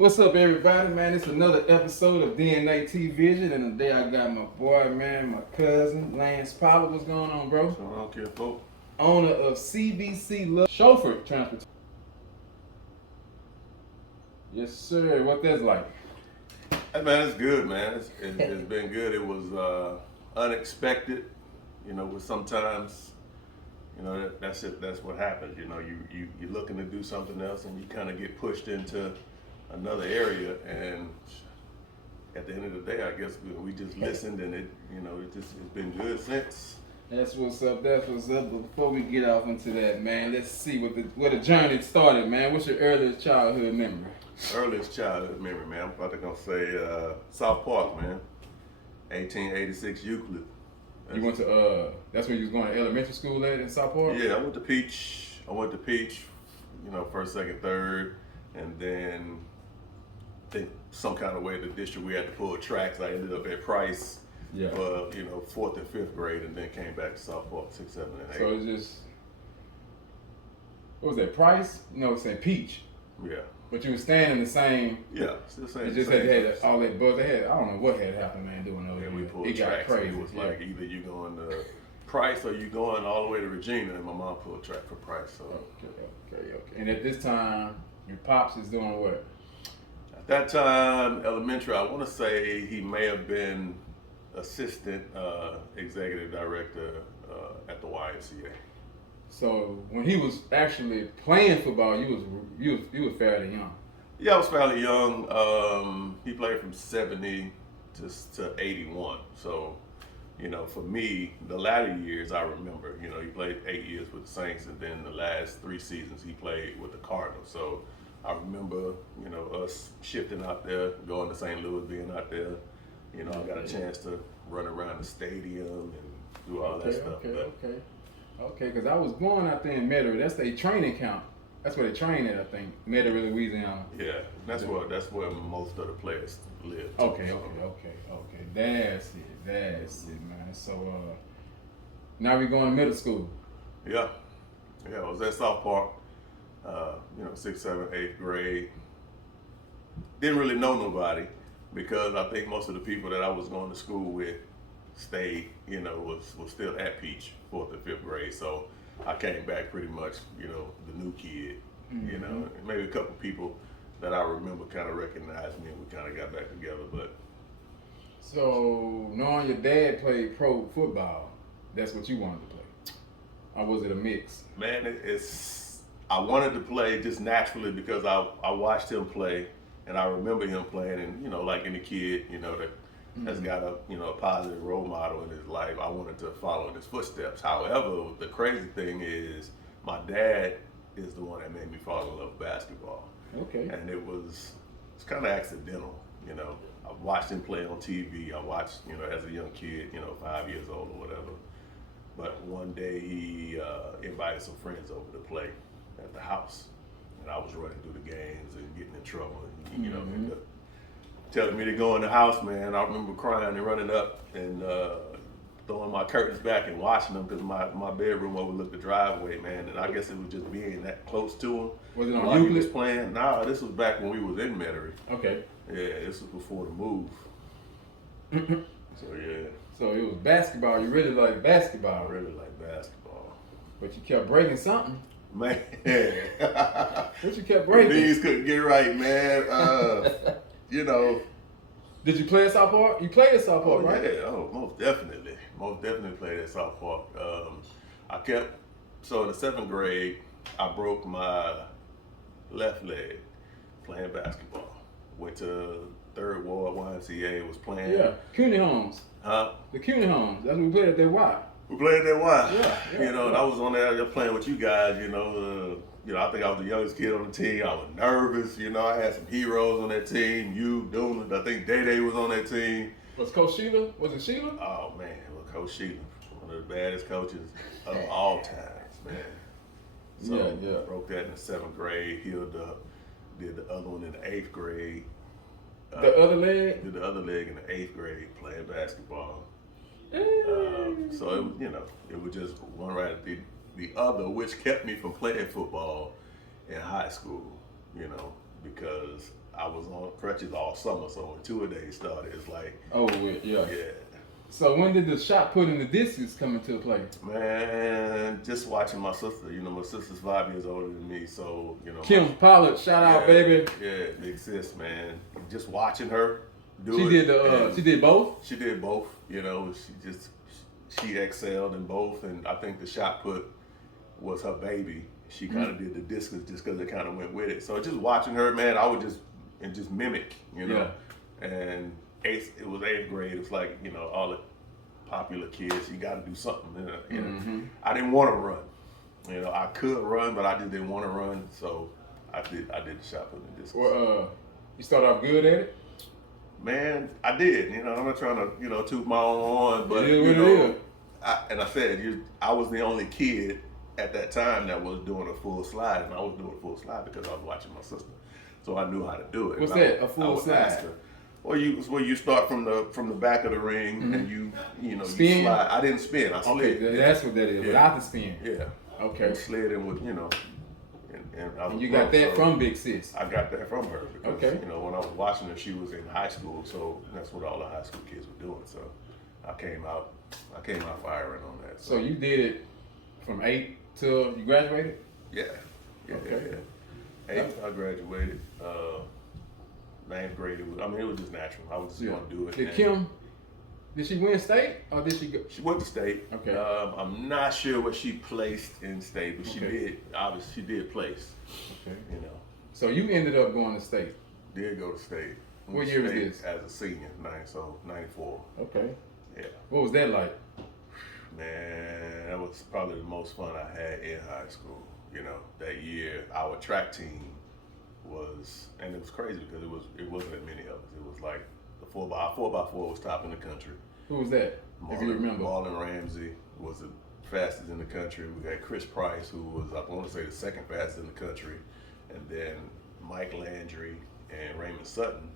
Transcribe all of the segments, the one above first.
What's up, everybody, man? It's another episode of DNA-TVISION, and today I got my boy, man, my cousin, Lance Pollard. What's going on, bro? So I don't care, folks. Owner of CBC Luxe Chauffeured Transportation. Yes, sir. What that's like? Hey, man, it's good, man. It's been good. It was unexpected. You know, with sometimes, you know, that's it. That's what happens. You know, you're looking to do something else, and you kind of get pushed into another area, and at the end of the day, I guess we just listened, and it's been good since. That's what's up. That's what's up. But before we get off into that, man, let's see where the journey started, man. What's your earliest childhood memory? Earliest childhood memory, man. I'm probably gonna say South Park, man. 1886 Euclid. You went to that's when you was going to elementary school at in South Park? Yeah, I went to Peach. You know, first, second, third, and then I think some kind of way the district we had to pull tracks. I ended up at Price. Yeah. For, you know, 4th and 5th grade, and then came back to South Park 6, 7, and 8. So it's just, what was that, Price? No, it's at Peach. Yeah. But you were staying in the same. Yeah, still same. It just had all that buzz. They had, I don't know what had happened, man, doing those. Yeah, we pulled it tracks. got crazy. It was like either you going to Price or you going all the way to Regina, and my mom pulled a track for Price. So. Okay. And at this time, your pops is doing what? At that time, elementary, I want to say he may have been assistant executive director at the YMCA. So when he was actually playing football, you was fairly young. Yeah, I was fairly young. He played from 70 to 81. So, you know, for me, the latter years I remember. You know, he played 8 years with the Saints, and then the last 3 seasons he played with the Cardinals. So I remember, you know, us shifting out there, going to St. Louis, being out there. You know, I got a chance to run around the stadium and do all that stuff. Okay, because I was born out there in Metairie. That's their training camp. That's where they train at, I think. Metairie, Louisiana. Yeah, that's where most of the players live. Okay. That's it, man. So now we going to middle school. Yeah, I was at South Park, you know, 6th, 7th, 8th grade. Didn't really know nobody, because I think most of the people that I was going to school with stayed, you know, was still at Peach, 4th and 5th grade. So I came back pretty much, you know, the new kid, you know, and maybe a couple people that I remember kind of recognized me, and we kind of got back together. But so knowing your dad played pro football, that's what you wanted to play, or was it a mix? Man, I wanted to play just naturally because I watched him play. And I remember him playing, and, you know, like any kid, you know, that has got a positive role model in his life, I wanted to follow in his footsteps. However, the crazy thing is, my dad is the one that made me fall in love with basketball. Okay. And it's kind of accidental, you know. I watched him play on TV. I watched, you know, as a young kid, you know, 5 years old or whatever. But one day he invited some friends over to play at the house. And I was running through the games and getting in trouble, and, you know, ended up telling me to go in the house, man. I remember crying and running up and throwing my curtains back and washing them, because my bedroom overlooked the driveway, man. And I guess it was just being that close to him. Was it on While Euclid? he was playing? Nah, this was back when we was in Metairie. Okay. Yeah, this was before the move. So yeah. So it was basketball. You really like basketball. I really like basketball. But you kept breaking something. Man. What you kept breaking? Things couldn't get right, man. You know. Did you play at South Park? You played at South Park, right? Yeah, most definitely. Most definitely played at South Park. So in the 7th grade, I broke my left leg playing basketball. Went to 3rd Ward YMCA, was playing. Yeah, CUNY Homes. Huh? The CUNY Homes. That's what we played at their Y. We played that Y. Yeah, you know, and I was on there just playing with you guys, you know. I think I was the youngest kid on the team. I was nervous, you know. I had some heroes on that team. You, Doolin, I think Day was on that team. Was Coach Sheila? Was it Sheila? Oh, man. Well, Coach Sheila, one of the baddest coaches of all times, man. So, yeah. Broke that in the 7th grade, healed up, did the other one in the 8th grade. The other leg? Did the other leg in the 8th grade, playing basketball. So it was, you know, it was just one right at the other, which kept me from playing football in high school, you know, because I was on crutches all summer, so when two-a-days started, it's like, Oh, yeah. yeah. So when did the shot put in the discus come into play? Man, just watching my sister. You know, my sister's 5 years older than me, so you know. Kim Pollard, shout out, baby. Yeah, big sis, man. Just watching her do She it. did she did both? She did both. You know, she excelled in both, and I think the shot put was her baby. She kind of did the discus just because it kind of went with it. So just watching her, man, I would just mimic, you know. Yeah. And it was 8th grade. It's like, you know, all the popular kids, you got to do something. You know. I didn't want to run. You know, I could run, but I just didn't want to run. So I did the shot put in the discus. Well, you started off good at it? Man, I did. You know, I'm not trying to, you know, toot my own horn, but you know, I was the only kid at that time that was doing a full slide, and I was doing a full slide because I was watching my sister, so I knew how to do it. What's that? A full slide? Well, you start from the back of the ring and you spin? You slide. I didn't spin. I slid. Okay, that's what that is. Yeah. Without the spin. Yeah. Okay. And slid in with, you know. And you got that from Big Sis? I got that from her because, okay. You know, when I was watching her, she was in high school, so that's what all the high school kids were doing. So I came out firing on that. So you did it from 8 till you graduated? Yeah. Okay. 8th, I graduated. 9th grade, it was just natural. I was just going to do it. Did Kim, did she win state or did she go? She went to state. Okay. I'm not sure what she placed in state, but she did. Obviously, she did place. Okay. You know. So you ended up going to state. Did go to state. What year was this? As a senior, 94. Okay. Yeah. What was that like? Man, that was probably the most fun I had in high school. You know, that year our track team was, and it was crazy because it wasn't that many of us. It was like the 4x4 was top in the country. Who was that? If you remember. Marlon Ramsey was the fastest in the country. We had Chris Price, who was, I want to say, the second fastest in the country. And then Mike Landry and Raymond Sutton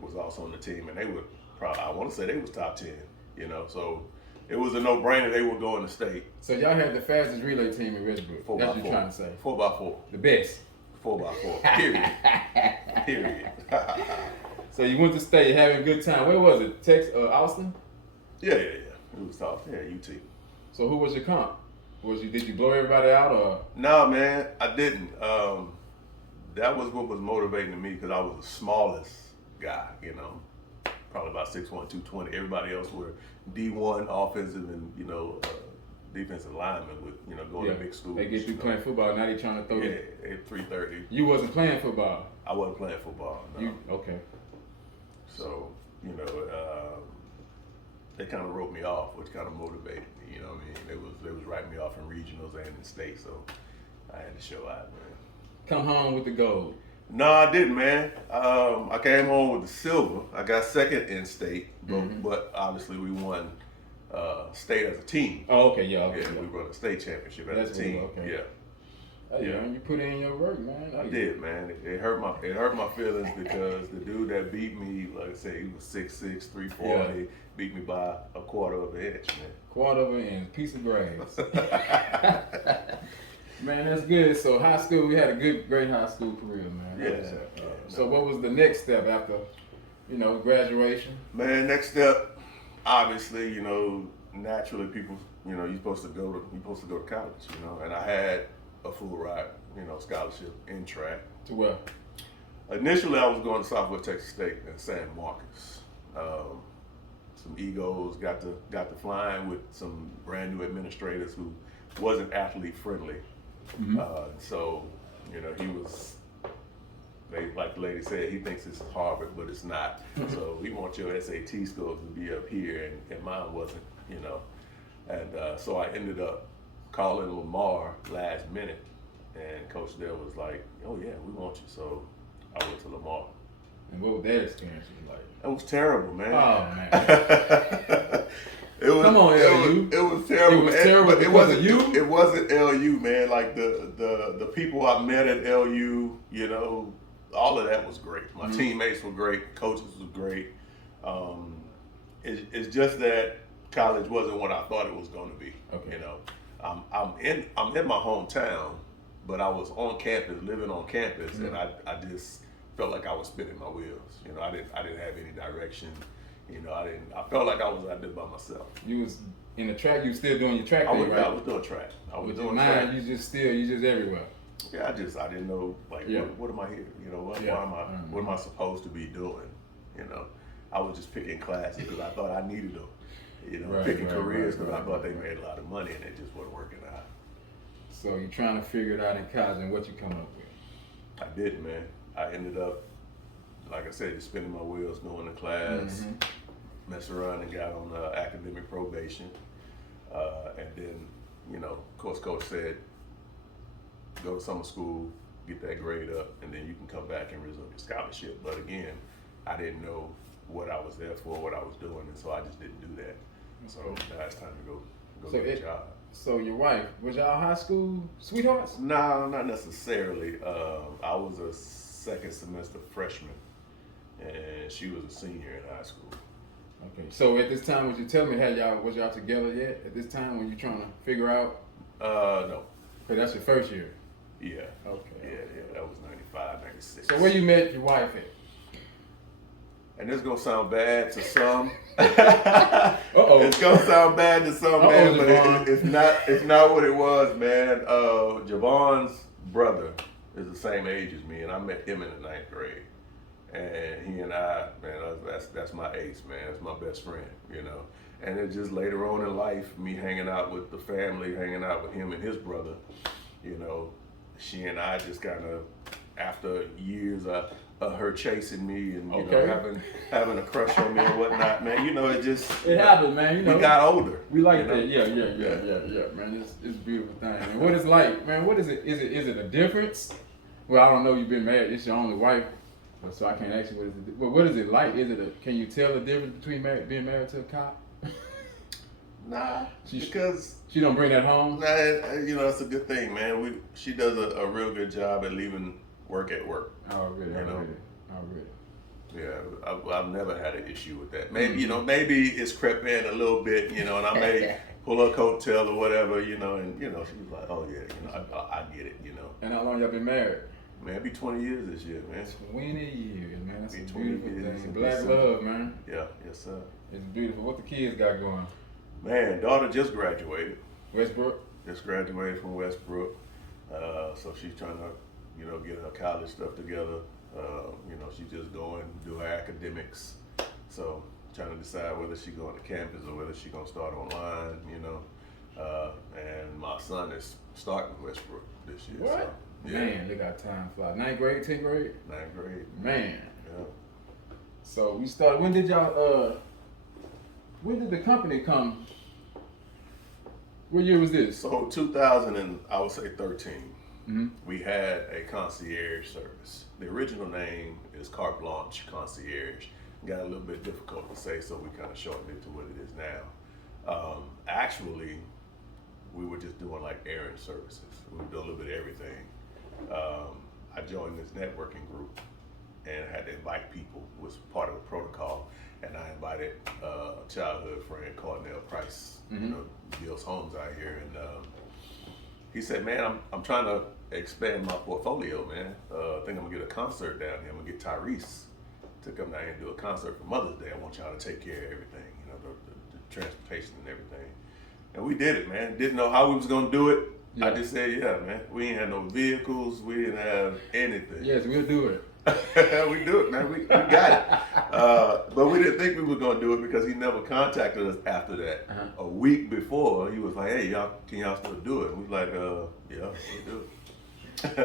was also on the team. And they were probably, I want to say they was top 10, you know. So it was a no-brainer they were going to state. So y'all had the fastest relay team in West Brook. That's what you're trying to say. 4x4. The best. 4x4. Period. Period. So you went to state having a good time. Where was it? Texas, Austin? Yeah. It was tough. Yeah, UT. So who was your comp? Did you blow everybody out or? No, man, I didn't. That was what was motivating me because I was the smallest guy, you know, probably about 6'1", 220. Everybody else were D1 offensive and, you know, defensive linemen with, you know, going to big schools. They get you playing football. Now they trying to throw you. Yeah, at 330. You wasn't playing football. I wasn't playing football. No. Okay. So, you know, they kind of wrote me off, which kind of motivated me. You know what I mean? They was writing me off in regionals and in state, so I had to show out, man. Come home with the gold. No, I didn't, man. I came home with the silver. I got second in state, but obviously we won state as a team. Oh, okay, yeah. We won a state championship as a team. Okay. Yeah. Hey, man, you put in your work, man. I did, man. It hurt my feelings because the dude that beat me, like I say, he was 6'6", 340, beat me by a quarter of an inch, man. Quarter of an inch, piece of grass. Man, that's good. So high school, we had a great high school career, man. Yeah. So what was the next step after, you know, graduation? Man, next step, obviously, you know, naturally people, you know, you're supposed to go to college, you know, and I had a full ride, you know, scholarship in track. To where? Initially, I was going to Southwest Texas State in San Marcos. Some egos got to flying with some brand new administrators who wasn't athlete friendly. So, you know, like the lady said, he thinks it's Harvard, but it's not. So we want your SAT scores to be up here, and mine wasn't, you know. And so I ended up calling Lamar last minute, and Coach Dale was like, "Oh yeah, we want you." So I went to Lamar. And what was that experience like? It was terrible, man. Oh man. Come on, LU. It was terrible. It was terrible. But it wasn't you. It wasn't LU, man. Like the people I met at LU, you know, all of that was great. My teammates were great. Coaches was great. It's just that college wasn't what I thought it was going to be. Okay. You know, I'm in my hometown, but I was on campus, living on campus, and I just felt like I was spinning my wheels. You know, I didn't have any direction. You know, I felt like I was out there by myself. You was in the track. You was still doing your track thing, right? I was doing track. I was With doing your mind, track. you just everywhere. Yeah, I didn't know, like, what am I here? You know, what am I supposed to be doing? You know, I was just picking classes because I thought I needed them. You know, picking careers because I thought they made a lot of money and it just wasn't working out. So you're trying to figure it out in college, and what you come up with? I didn't, man. I ended up, like I said, just spinning my wheels, going to class, messed around and got on academic probation. And then, you know, of course, coach said, go to summer school, get that grade up, and then you can come back and resume your scholarship. But again, I didn't know what I was there for, what I was doing, and so I just didn't do that. So now it's time to go get a job. So your wife, was y'all high school sweethearts? No, not necessarily. I was a second semester freshman, and she was a senior in high school. Okay. So at this time, was you telling me, was y'all together yet? At this time, when you trying to figure out? No. But that's your first year. Yeah. Okay. Yeah. That was 95, 96. So where you met your wife at? And this is gonna sound bad to some. Uh-oh. It's gonna sound bad to some, man, but it's not what it was, man. Javon's brother is the same age as me, and I met him in the 9th grade. And he and I, man, that's my ace, man. That's my best friend, you know. And it's just later on in life, me hanging out with the family, hanging out with him and his brother, you know, she and I just kind of, after years of her chasing me and you know having a crush on me and whatnot, man. You know, it happened, man. You know, we got older. We like that, yeah, man. It's a beautiful thing. And what it's like, man. What is it? Is it a difference? Well, I don't know. You've been married. It's your only wife, so I can't ask you what is it. Well, what is it like? Can you tell the difference between being married to a cop? Nah, because she don't bring that home. Nah, you know, that's a good thing, man. She does a real good job at leaving work at work. Already. Yeah, I've never had an issue with that. Maybe you know, maybe it's crept in a little bit, you know, and I may pull her coattail or whatever, you know, and you know, she was like, oh yeah, you know, I get it, you know. And how long y'all been married? Man, it'll be 20 years this year, man. 20 years, man. That's a 20 beautiful years. thing. Black love, man. Yeah, yes sir. It's beautiful. What the kids got going? Man, daughter just graduated. West Brook? Just graduated from West Brook. So she's trying to, you know, get her college stuff together. You know, she's just going to do her academics. So trying to decide whether she's going to campus or whether she's going to start online, you know. And my son is starting West Brook this year. What? So, yeah. Man, look how time flies. 9th grade, 10th grade? 9th grade. Man. Yeah. So we started, when did the company come? What year was this? So 2000 and I would say 13, Mm-hmm. we had a concierge service. The original name is Carte Blanche Concierge. Got a little bit difficult to say, so we kind of shortened it to what it is now. Actually, we were just doing like errand services. We would do a little bit of everything. I joined this networking group and had to invite people, was part of the protocol. And I invited a childhood friend, Cornell Price, you know, builds homes out here. And he said, man, I'm trying to expand my portfolio, man. I think I'm gonna get a concert down here. I'm gonna get Tyrese to come down here and do a concert for Mother's Day. I want y'all to take care of everything, you know, the transportation and everything. And we did it, man. Didn't know how we was gonna do it. Yeah. I just said, yeah, man. We ain't had no vehicles. We didn't have anything. Yes, we'll do it. We do it, man. We got it. But we didn't think we were gonna do it because he never contacted us after that. A week before, he was like, "Hey, can y'all still do it?" And we like, "Yeah, we'll do it."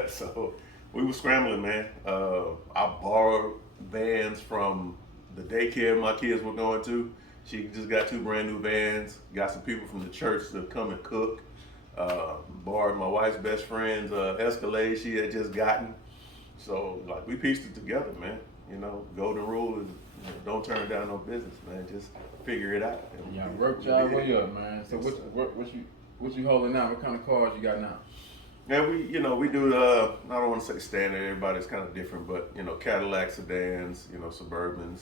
So we were scrambling, man. I borrowed vans from the daycare my kids were going to. She just got 2 brand new vans. Got some people from the church to come and cook. Borrowed my wife's best friend's Escalade she had just gotten. So, like, we pieced it together, man. You know, golden rule is, you know, don't turn down no business, man. Just figure it out. Yeah, work y'all way up, man. So, what you holding now? What kind of cars you got now? Yeah, we do, I don't want to say standard. Everybody's kind of different, but, you know, Cadillac sedans, you know, Suburbans.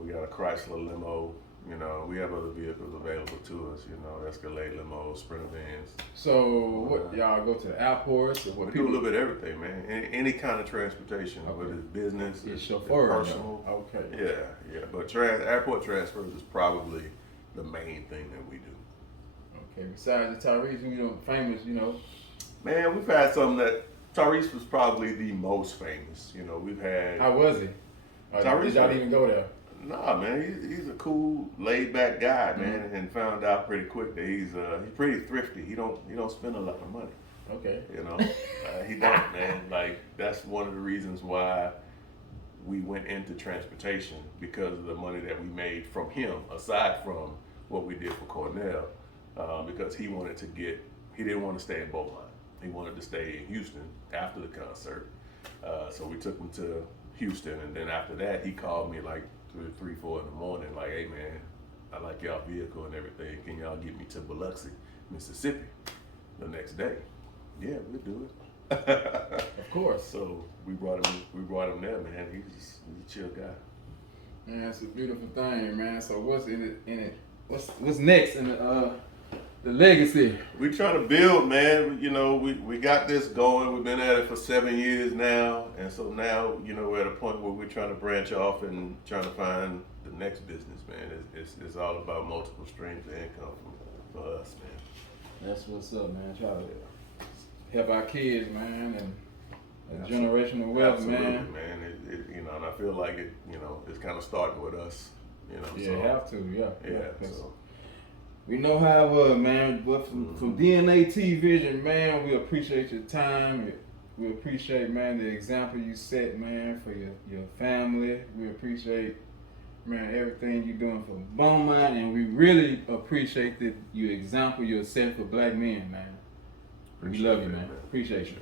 We got a Chrysler limo, You know, we have other vehicles available to us. You know, Escalade, limos, Sprinter vans. So what y'all go to the airports or what? We do a little bit of everything, man. Any kind of transportation, whether it's business, It's it's chauffeur, personal. Okay. Yeah. But airport transfers is probably the main thing that we do. Okay. Besides the Tyrese, you know, famous, you know. Man, we've had some that Tyrese was probably the most famous. You know, we've had. How was he? Tyrese Did y'all even go there? Nah, man, he's a cool, laid back guy, man, and found out pretty quick that he's pretty thrifty. He don't spend a lot of money. Okay. You know, he don't, man. Like that's one of the reasons why we went into transportation, because of the money that we made from him, aside from what we did for Cornell, because he didn't want to stay in Beaumont. He wanted to stay in Houston after the concert. So we took him to Houston, and then after that, he called me like 3, 4 in the morning, like, hey man, I like y'all vehicle and everything. Can y'all get me to Biloxi, Mississippi, the next day? Yeah, we'll do it. Of course. So we brought him there, man. He's a chill guy. Man, it's a beautiful thing, man. So what's in it? What's next in the legacy? We trying to build, man. You know, we got this going. We've been at it for 7 years now, and so now, you know, we're at a point where we're trying to branch off and trying to find the next business, man. It's all about multiple streams of income for us, man. That's what's up, man. Try to help our kids, man, and generational wealth, Absolutely, man. You know, and I feel like it. You know, it's kind of starting with us. You know, Yeah, so, have to, yeah. Yeah. So. We know how it was, man. But from DNA-TVISION, man, we appreciate your time. We appreciate, man, the example you set, man, for your family. We appreciate, man, everything you're doing for Beaumont, and we really appreciate that you example you're setting for black men, man. We love you, man. Appreciate you.